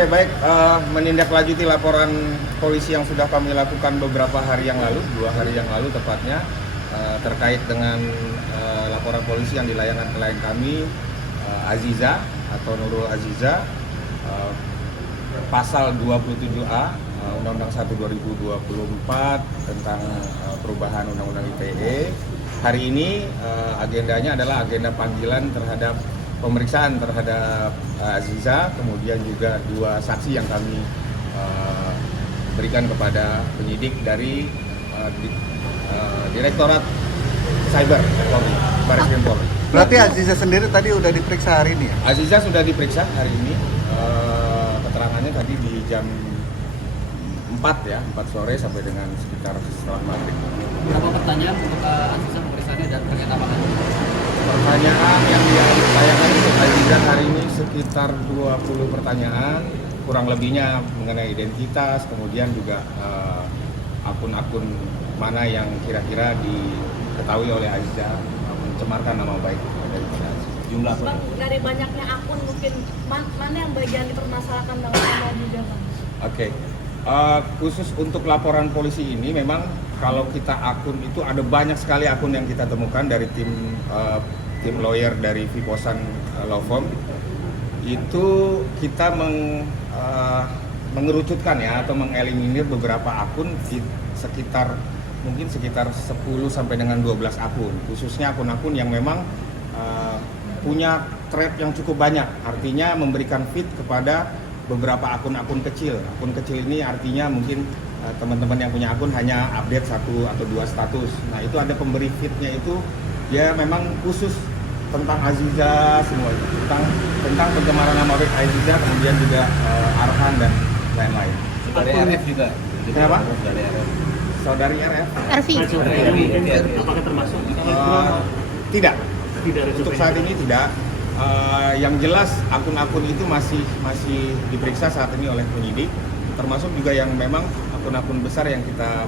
Oke, baik, menindaklanjuti laporan polisi yang sudah kami lakukan beberapa hari yang lalu, 2 hari yang lalu tepatnya, terkait dengan laporan polisi yang dilayangkan klien kami, Aziza atau Nurul Aziza, pasal 27A Undang-Undang 1 2024 tentang perubahan Undang-Undang ITE. Hari ini agendanya adalah agenda panggilan terhadap pemeriksaan terhadap Aziza, kemudian juga 2 saksi yang kami berikan kepada penyidik dari Direktorat Cyber Polri, Baris Krim Polri. Berarti Aziza sendiri tadi udah diperiksa hari ini ya? Aziza sudah diperiksa hari ini, keterangannya tadi di jam 4 ya, 4 sore sampai dengan sekitar setelah maghrib. Berapa pertanyaan untuk Aziza pemeriksaannya dan terkait apa? Pertanyaan yang ditanyakan untuk Aziza hari ini sekitar 20 pertanyaan, kurang lebihnya mengenai identitas, kemudian juga akun-akun mana yang kira-kira diketahui oleh Aziza mencemarkan nama baik dari Aziza. Jumlah Bang, dari banyaknya akun mungkin mana yang bagian dipermasalahkan dengan nama Aziza, Bang? Oke. Khusus untuk laporan polisi ini memang kalau kita akun itu ada banyak sekali akun yang kita temukan dari tim lawyer dari Viposan Law Firm. Itu kita mengerucutkan ya atau mengeliminir beberapa akun sekitar 10 sampai dengan 12 akun, khususnya akun-akun yang memang punya thread yang cukup banyak, artinya memberikan feed kepada beberapa akun-akun kecil. Akun kecil ini artinya mungkin teman-teman yang punya akun hanya update 1 atau 2 status. Nah, itu ada pemberi feednya itu ya memang khusus tentang Aziza semua, tentang pencemaran nama baik Aziza, kemudian juga Arhan dan lain-lain. Saudari RF juga. Kenapa? Saudari RF. Saudari RF? Apakah termasuk? Tidak. Tidak ada Untuk saat ini tidak. Yang jelas akun-akun itu masih diperiksa saat ini oleh penyidik, termasuk juga yang memang akun-akun besar yang kita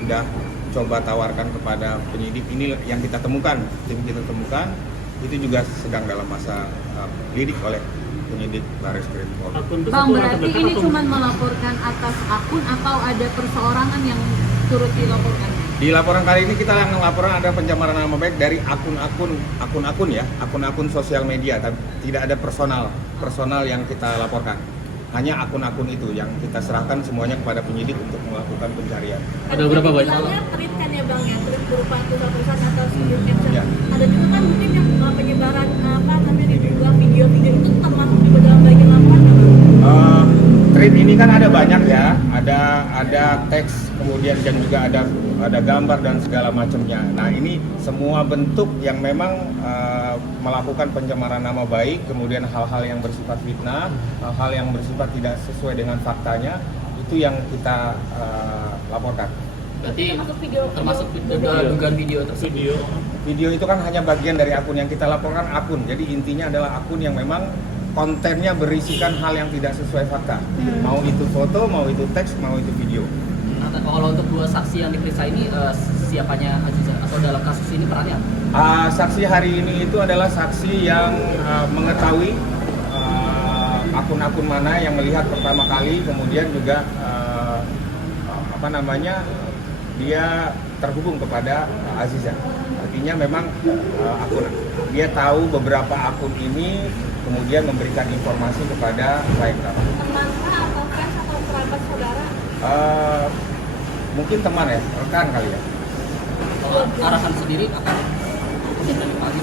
sudah coba tawarkan kepada penyidik ini yang kita temukan, tim kita temukan itu juga sedang dalam masa lidik oleh penyidik Baris Krim Polri. Bang, berarti ini cuma melaporkan atas akun atau ada perseorangan yang turut dilaporkan? Di laporan kali ini kita yang laporan ada pencemaran nama baik dari akun-akun sosial media, tapi tidak ada personal yang kita laporkan. Hanya akun-akun itu yang kita serahkan semuanya kepada penyidik untuk melakukan pencarian. Ada berapa banyak? Bilangnya tweet kan ya, Bang, ya, tweet berupa tulisan atau video caption. Ya. Ada juga kan mungkin yang penyebaran diunggah video-video itu termasuk juga dalam bagian laporan nggak, Bang? Tweet ini kan ada banyak ya, ada teks, kemudian dan juga ada gambar dan segala macamnya. Nah, ini semua bentuk yang memang melakukan pencemaran nama baik, kemudian hal-hal yang bersifat fitnah, hal-hal yang bersifat tidak sesuai dengan faktanya, itu yang kita laporkan. Berarti termasuk dugaan video tersebut. Video itu kan hanya bagian dari akun yang kita laporkan akun. Jadi intinya adalah akun yang memang kontennya berisikan hal yang tidak sesuai fakta. Mau itu foto, mau itu teks, mau itu video. Nah, kalau untuk 2 saksi yang diperiksa ini siapanya Aziza atau dalam kasus ini perannya? Saksi hari ini itu adalah saksi yang mengetahui akun-akun mana yang melihat pertama kali, kemudian juga dia terhubung kepada Aziza. Artinya memang dia tahu beberapa akun ini, kemudian memberikan informasi kepada klien kami. Teman atau fans atau kerabat saudara? Mungkin teman ya, rekan kali ya. Kalau arahan sendiri akan dari pagi.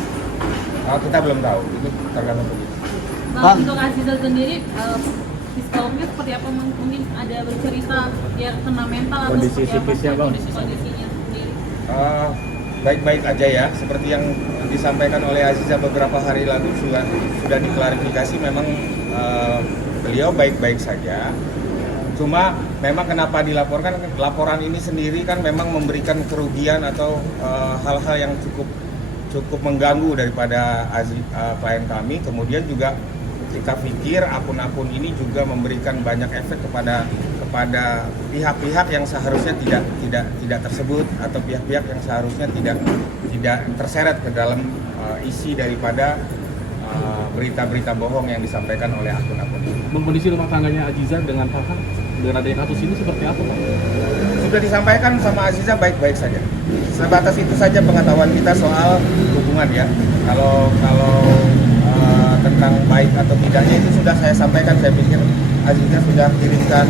Kita belum tahu, itu tergantung penyidik. Bang, untuk Aziza sendiri, psikolognya seperti apa? Mungkin ada bercerita ya kena mental atau Kondisi seperti apa? psikisnya, Bang? Kondisinya sendiri. Baik-baik aja ya, seperti yang disampaikan oleh Aziza beberapa hari lalu sudah diklarifikasi, memang beliau baik-baik saja. Cuma memang kenapa dilaporkan, laporan ini sendiri kan memang memberikan kerugian atau hal-hal yang cukup mengganggu daripada klien kami. Kemudian juga kita pikir akun-akun ini juga memberikan banyak efek kepada pihak-pihak yang seharusnya tidak tersebut, atau pihak-pihak yang seharusnya tidak terseret ke dalam isi daripada berita-berita bohong yang disampaikan oleh akun-akun ini. Kondisi rumah tangganya Aziza dengan Farhan dengan adanya kasus ini seperti apa, Pak? Sudah disampaikan sama Aziza baik-baik saja. Sebatas itu saja pengetahuan kita soal hubungan ya. Kalau tentang baik atau tidaknya itu sudah saya sampaikan. Saya pikir Aziza sudah kirimkan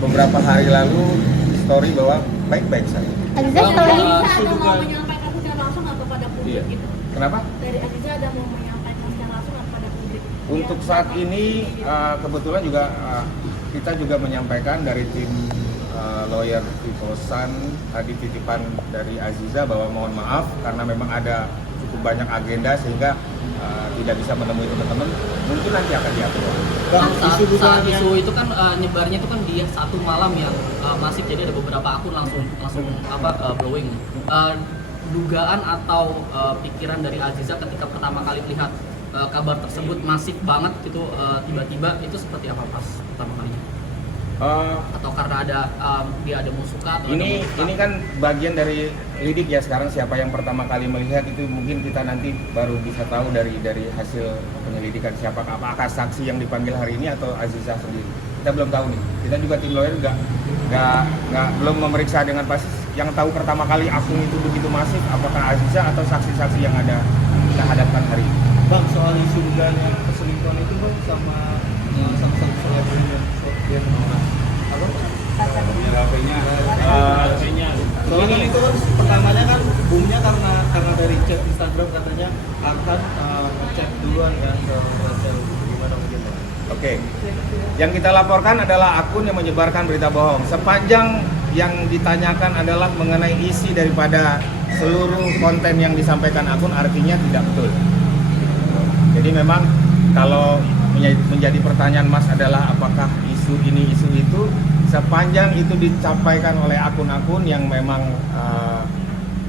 beberapa hari lalu story bahwa baik-baik saja. Aziza Bang, setelah ini Bang, ada mau juga- menyampaikan secara langsung nggak kepada publik Iya. gitu? Kenapa? Dari Aziza ada mau menyampaikan secara langsung nggak kepada publik? Untuk Ya, saat sama ini kebetulan juga kita juga menyampaikan dari tim lawyer Vivosan tadi titipan dari Aziza bahwa mohon maaf karena memang ada cukup banyak agenda sehingga tidak bisa menemui teman-teman, mungkin nanti akan diatur. Saat isu itu kan nyebarnya itu kan di satu malam yang masif, jadi ada beberapa akun langsung blowing. Dugaan atau pikiran dari Aziza ketika pertama kali lihat kabar tersebut masif banget gitu, tiba-tiba itu seperti apa pas pertama kalinya? Atau karena dia ada musuh atau Ini kan bagian dari lidik ya sekarang, siapa yang pertama kali melihat itu mungkin kita nanti baru bisa tahu dari hasil penyelidikan siapa, apakah saksi yang dipanggil hari ini atau Aziza sendiri. Kita belum tahu nih. Kita juga tim lawyer belum memeriksa dengan pasti. Yang tahu pertama kali akun itu begitu masif apakah Aziza atau saksi-saksi yang ada kita hadapkan hari ini. Bang, soal isu dugaan yang perselingkuhan itu Bang sama sama-sama selebriti yang orang apa? Soalnya kan itu kan pertamanya kan boomnya karena dari chat Instagram katanya akan ngechat duluan kan ke Rachel, gimana mungkin Bang? Oke. Yang kita laporkan adalah akun yang menyebarkan berita bohong. Sepanjang yang ditanyakan adalah mengenai isi daripada seluruh konten yang disampaikan akun, artinya tidak betul. Jadi memang kalau menjadi pertanyaan Mas adalah apakah isu ini isu itu, sepanjang itu disampaikan oleh akun-akun yang memang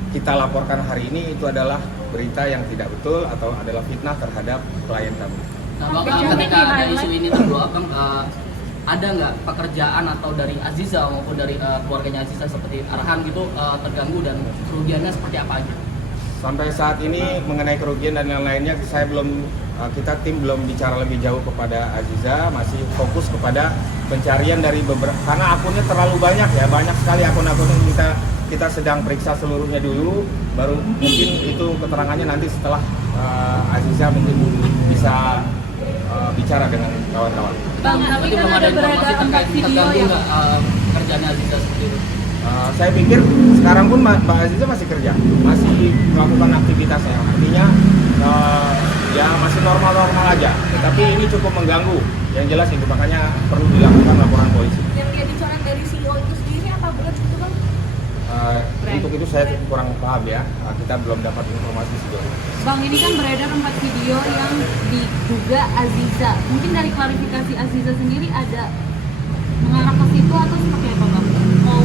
kita laporkan hari ini itu adalah berita yang tidak betul atau adalah fitnah terhadap klien kami. Nah, Bang, ketika ada isu ini terblow up, Bang, ada nggak pekerjaan atau dari Aziza maupun dari keluarganya Aziza seperti Arhan gitu terganggu dan kerugiannya seperti apa aja? Sampai saat ini mengenai kerugian dan lain-lainnya saya kita tim belum bicara lebih jauh kepada Aziza, masih fokus kepada pencarian dari beberapa, karena akunnya terlalu banyak ya, banyak sekali akun-akun yang kita sedang periksa seluruhnya dulu, baru mungkin itu keterangannya nanti setelah Aziza mungkin bisa bicara dengan kawan-kawan. Bang, tapi Berarti kan belum ada informasi beredar 4 video terganggu yang nggak pekerjaannya Aziza seperti itu? Saya pikir sekarang pun Mbak Aziza masih kerja, masih melakukan aktivitasnya, artinya ya masih normal-normal aja. Tetapi ini cukup mengganggu, yang jelas itu makanya perlu dilakukan laporan polisi. Yang dia bicara dari CEO itu sendiri apa benar itu Bang? Untuk itu saya kurang paham ya, kita belum dapat informasi sejauh ini. Bang, ini kan beredar 4 video yang diduga Aziza. Mungkin dari klarifikasi Aziza sendiri ada mengarah ke situ atau seperti apa, Bang? Mau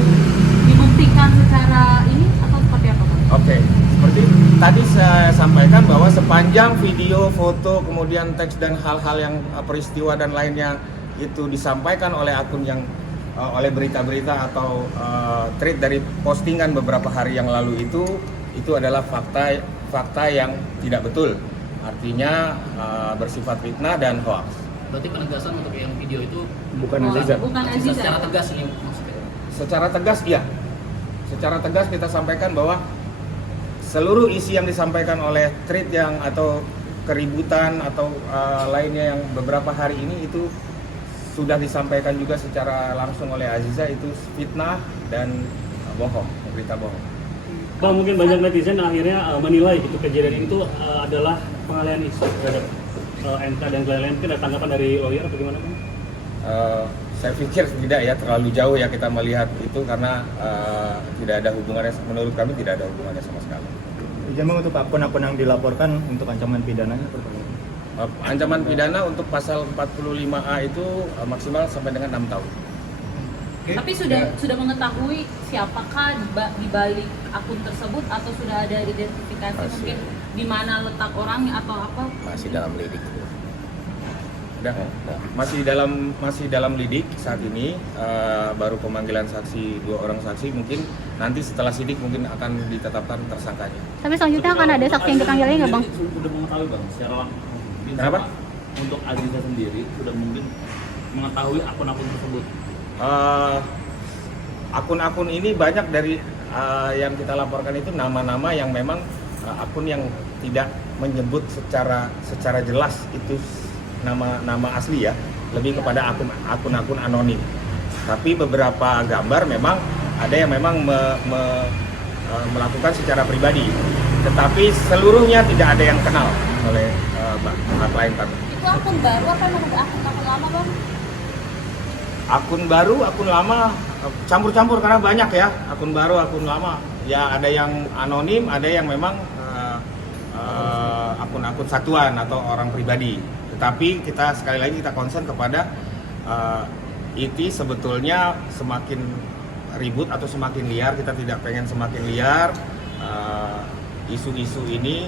dibuktikan secara ini atau seperti apa, Bang? Oke, seperti tadi saya sampaikan bahwa sepanjang video, foto, kemudian teks dan hal-hal yang peristiwa dan lainnya itu disampaikan oleh akun yang oleh berita-berita atau thread dari postingan beberapa hari yang lalu itu adalah fakta yang tidak betul, artinya bersifat fitnah dan hoax. Berarti penegasan untuk yang video itu Bukan Aziza. Bukan Aziza Aziza. secara tegas ini maksudnya. Secara tegas iya, secara tegas kita sampaikan bahwa seluruh isi yang disampaikan oleh thread yang atau keributan atau lainnya yang beberapa hari ini itu sudah disampaikan juga secara langsung oleh Aziza, itu fitnah dan bohong, berita bohong. Bang, mungkin banyak netizen akhirnya menilai itu kejadian itu adalah pengalihan isu terhadap NK dan lain-lain. Mungkin ada tanggapan dari lawyer atau gimana, Bang? Saya pikir tidak ya, terlalu jauh ya kita melihat itu karena tidak ada hubungannya, menurut kami tidak ada hubungannya sama sekali. Jadi untuk akun-akun yang dilaporkan untuk ancaman pidananya seperti apa? Ancaman pidana untuk pasal 45A itu maksimal sampai dengan 6 tahun. Tapi sudah mengetahui siapakah di balik akun tersebut atau sudah ada identifikasi Masih. mungkin di mana letak orangnya atau apa? Masih dalam lidik. Masih dalam lidik saat ini, baru pemanggilan saksi, 2 orang saksi, mungkin nanti setelah sidik mungkin akan ditetapkan tersangkanya. Tapi selanjutnya akan ada saksi yang dipanggil lagi nggak bang? Sudah mengetahui bang secara langsung. Mungkin Kenapa? sama untuk Aziza sendiri sudah mungkin mengetahui akun-akun tersebut. Akun-akun ini banyak dari yang kita laporkan itu nama-nama yang memang akun yang tidak menyebut secara jelas itu nama asli ya, lebih kepada akun-akun anonim. Tapi beberapa gambar memang ada yang memang melakukan secara pribadi, tetapi seluruhnya tidak ada yang kenal oleh klien kami. Itu akun baru apa memang akun lama bang? Akun baru, akun lama, campur-campur karena banyak ya, akun baru, akun lama. Ya ada yang anonim, ada yang memang akun-akun satuan atau orang pribadi. Tetapi kita sekali lagi kita concern kepada IT sebetulnya semakin ribut atau semakin liar. Kita tidak pengen semakin liar. Isu-isu ini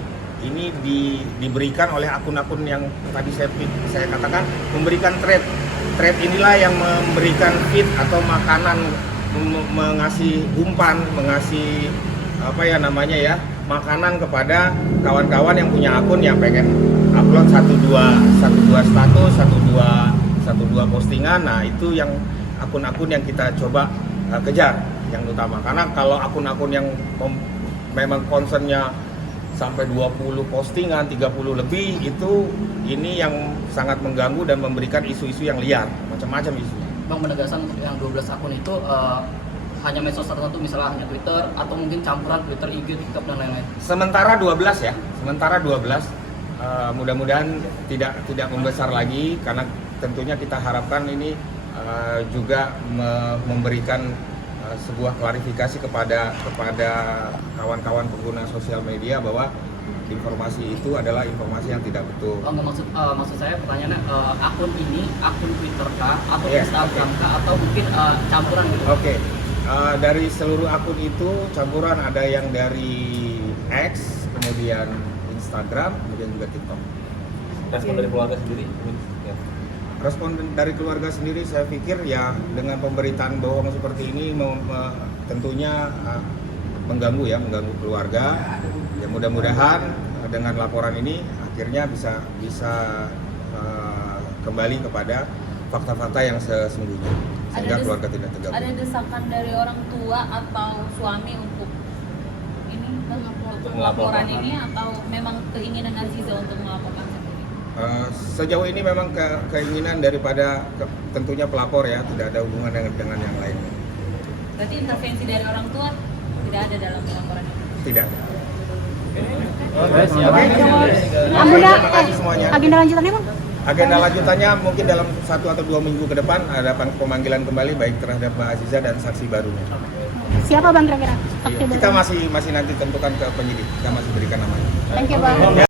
diberikan oleh akun-akun yang tadi saya katakan memberikan thread inilah yang memberikan feed atau makanan, mengasih umpan, mengasih makanan kepada kawan-kawan yang punya akun yang pengen upload satu dua status, satu dua postingan. Nah itu yang akun-akun yang kita coba kejar yang utama, karena kalau akun-akun yang memang concernnya sampai 20 postingan, 30 lebih, ini yang sangat mengganggu dan memberikan isu-isu yang liar, macam-macam isu. Bang, penegasan untuk yang 12 akun itu hanya medsos tertentu, misalnya hanya Twitter atau mungkin campuran Twitter, IG, TikTok dan lain-lain. Sementara 12 ya, mudah-mudahan tidak membesar lagi, karena tentunya kita harapkan ini juga memberikan sebuah klarifikasi kepada kawan-kawan pengguna sosial media bahwa informasi itu adalah informasi yang tidak betul. Oh, maksud saya pertanyaannya, akun ini akun Twitter kah atau Yes, Instagram kah atau mungkin campuran gitu? Oke. Dari seluruh akun itu campuran, ada yang dari X, kemudian Instagram, kemudian juga TikTok. Respon dari keluarga sendiri? Ya. Respon dari keluarga sendiri saya pikir ya dengan pemberitaan bohong seperti ini tentunya mengganggu keluarga. Ya mudah-mudahan dengan laporan ini akhirnya bisa kembali kepada fakta-fakta yang sesungguhnya, sehingga keluarga tidak terganggu. Ada desakan dari orang tua atau suami untuk laporan ini, atau memang keinginan Aziza untuk melaporkan sendiri? Sejauh ini memang keinginan daripada tentunya pelapor ya, tidak ada hubungan dengan yang lain. Berarti intervensi dari orang tua tidak ada dalam laporan ini? Tidak. Agenda Semuanya. agenda lanjutannya bang? Agenda lanjutannya mungkin dalam 1 atau 2 minggu ke depan ada pemanggilan kembali baik terhadap Mbak Aziza dan saksi barunya. Siapa bang kira-kira? Saksi Kita baru. masih nanti tentukan ke penyidik, kita masih berikan namanya. Thank you bang.